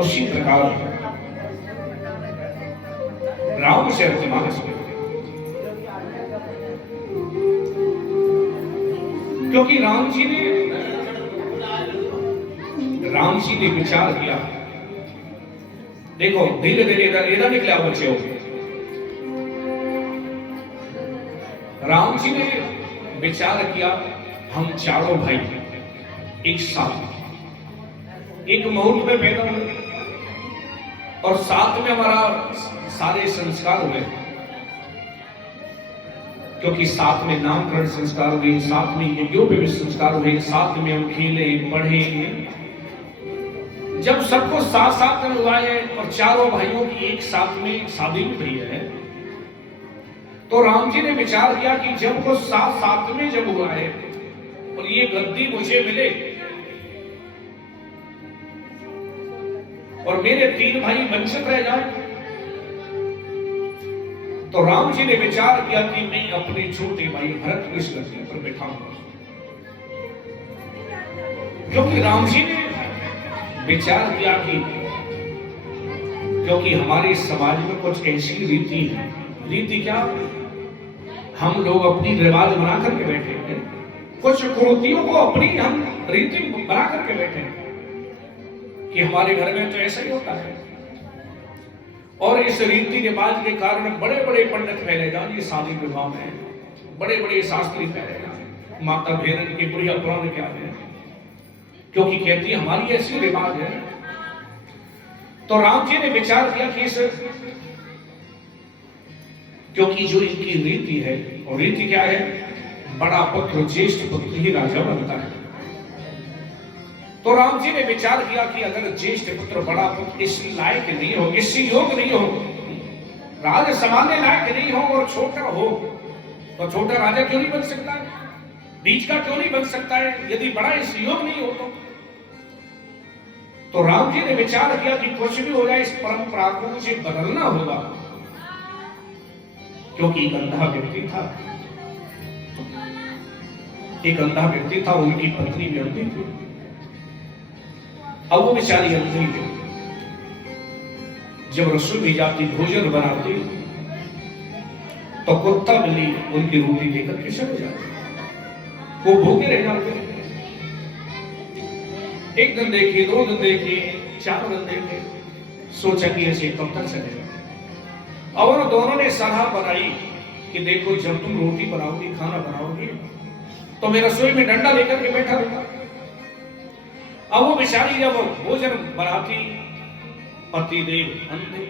उसी प्रकार रामचरितमानस में, क्योंकि राम जी ने विचार किया। देखो धीरे धीरे इधर निकला बच्चे हो। राम जी ने विचार किया, हम चारों भाई एक साथ एक मुहूर्त में पैदा हुए और साथ में हमारा सारे संस्कार हुए, क्योंकि साथ में नामकरण संस्कार हुए, साथ में यज्ञों पे भी संस्कार हुए, साथ में हम खेले पढ़े। जब सबको साथ साथ में हुआ है और चारों भाइयों की एक साथ में शादी भी हुई है, तो राम जी ने विचार किया कि जब वो साथ साथ में जब हुआ है और ये गद्दी मुझे मिले और मेरे 3 भाई वंचित रह जाए, तो राम जी ने विचार किया कि मैं अपने छोटे भाई भरत को इस गद्दी पर बैठाऊंगा। क्योंकि राम जी ने विचार किया कि क्योंकि हमारे समाज में कुछ ऐसी रीति है, रीति क्या, हम लोग अपनी रिवाज बना करके बैठे हैं, कुछ कुरीतियों को अपनी हम रीति बना करके बैठे हैं कि हमारे घर में तो ऐसा ही होता है। और इस रीति रिवाज के कारण बड़े बड़े पंडित फैले जाए शादी विवाह में, बड़े बड़े शास्त्री फैले जाए, माता भेरन के बुढ़िया पुराण क्या है, क्योंकि कहती हमारी ऐसी रिवाज है। तो राम जी ने विचार किया कि इस, क्योंकि जो इनकी रीति है, और रीति क्या है, बड़ा पुत्र ज्येष्ठ पुत्र ही राजा बनता है। तो राम जी ने विचार किया कि अगर ज्येष्ठ पुत्र बड़ा पुत्र इस लायक नहीं हो, इस योग नहीं हो, राज संभालने लायक नहीं हो और छोटा हो, तो छोटा राजा क्यों नहीं बन सकता है, बीच का क्यों नहीं बन सकता है, यदि बड़ा इस योग नहीं हो तो राम जी ने विचार किया कि कुछ भी हो जाए इस परंपरा को मुझे बदलना होगा। क्योंकि एक अंधा व्यक्ति था, उनकी पत्नी भी अंधी थी। अब वो बेचारी अंधी थी, जब रसोई में जाती भोजन बनाती तो कुत्ता बिल्ली उनकी रोटी लेकर के चले जाते, वो भूखे रह जाते। एक दिन देखी, 2 दिन देखी, 4 दिन देखी, सोचा कि ऐसे कब तक चलेगा। और दोनों ने सलाह बनाई कि देखो जब तुम रोटी बनाओगी, खाना बनाओगी, तो मैं रसोई में डंडा लेकर के बैठा रहूंगा। अब वो बेचारी जब भोजन बनाती, पति देव अंधे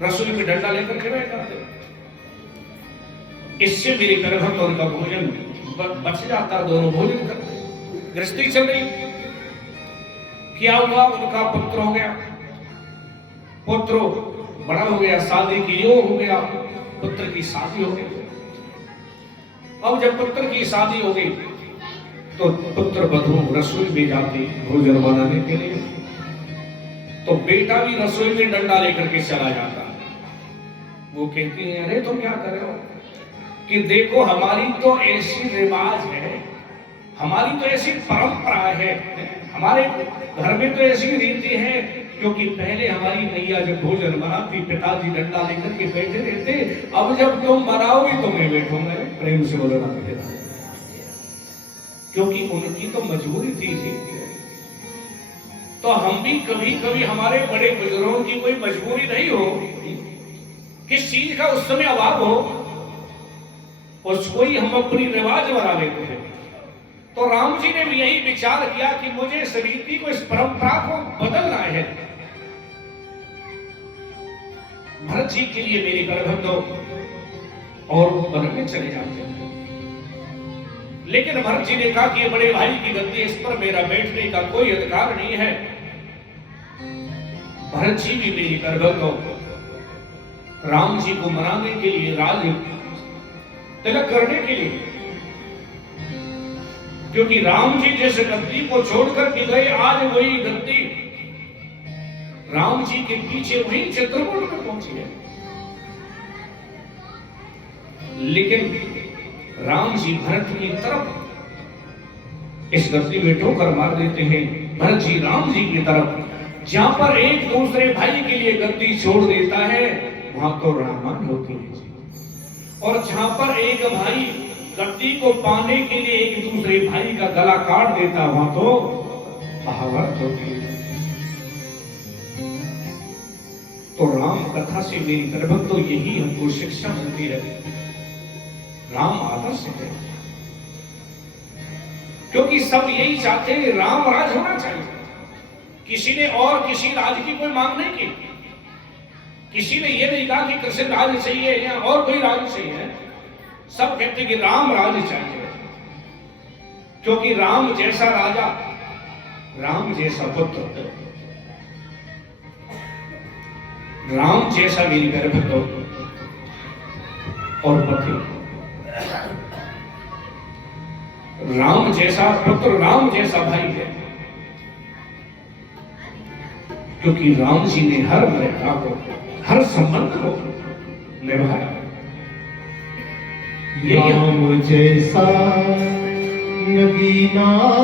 रसोई में डंडा लेकर के बैठ जाते, इससे मेरी गर्भत और उनका भोजन बच जाता, दोनों भोजन करते। गृहस्थी चल रही, क्या हुआ, उनका पुत्र हो गया, पुत्र बड़ा हो गया, शादी की योग हो गया, पुत्र की शादी हो गई। अब जब पुत्र की शादी हो गई तो पुत्र वधू रसोई में जाती भोजन बनाने के लिए, तो बेटा भी रसोई में डंडा लेकर के चला जाता। वो कहती है, अरे तुम क्या कर रहे हो, कि देखो हमारी तो ऐसी रिवाज है, हमारी तो ऐसी परंपरा है, हमारे घर में तो ऐसी रीति है, क्योंकि पहले हमारी नैया जब भोजन बनाती पिताजी डंडा लेकर के बैठे रहते, अब जब तुम बनाओगी तो मैं बैठूंगा। प्रेम से बोलना, क्योंकि उनकी तो मजबूरी थी। तो हम भी कभी कभी हमारे बड़े बुजुर्गों की कोई मजबूरी नहीं हो, किस चीज का उस समय अभाव हो, उसको ही हम अपनी रिवाज बना लेते हैं। तो राम जी ने भी यही विचार किया कि मुझे इस रीति को, इस परंपरा को बदलना है। भरत जी के लिए मेरी गर्भ दो और वन में चले जाते हैं। लेकिन भरत जी ने कहा कि बड़े भाई की गद्दी, इस पर मेरा बैठने का कोई अधिकार नहीं है। भरत जी भी मेरी गर्भ दो। राम जी को मनाने के लिए, राज तिलक करने के लिए, क्योंकि राम जी जिस गद्दी को छोड़कर के गए, आज वही गद्दी राम जी के पीछे वही चित्रकूट में पहुंची है। लेकिन राम जी भरत की तरफ इस गद्दी में ठोकर मार देते हैं। भरत जी राम जी की तरफ जहां पर एक दूसरे भाई के लिए गद्दी छोड़ देता है वहां तो रामायण होती है, और जहां पर एक भाई गद्दी को पाने के लिए एक दूसरे भाई का गला काट देता वहां तो महाभारत होती है। तो राम कथा से मेरी तरफ तो यही हमको शिक्षा मिलती है, राम आदर्श है, क्योंकि सब यही चाहते हैं राम राज होना चाहिए। किसी ने और किसी राज की कोई मांग नहीं की, किसी ने यह नहीं कहा कि कृष्ण राज चाहिए या और कोई राज चाहिए, सब कहते हैं कि राम राज चाहिए, क्योंकि राम जैसा राजा, राम जैसा पुत्र, राम जैसा मेरी गर्भ और पति, राम जैसा पुत्र, राम जैसा भाई है, क्योंकि राम जी ने हर मर्यादा को, हर संबंध को निभाया। राम जैसा नगीना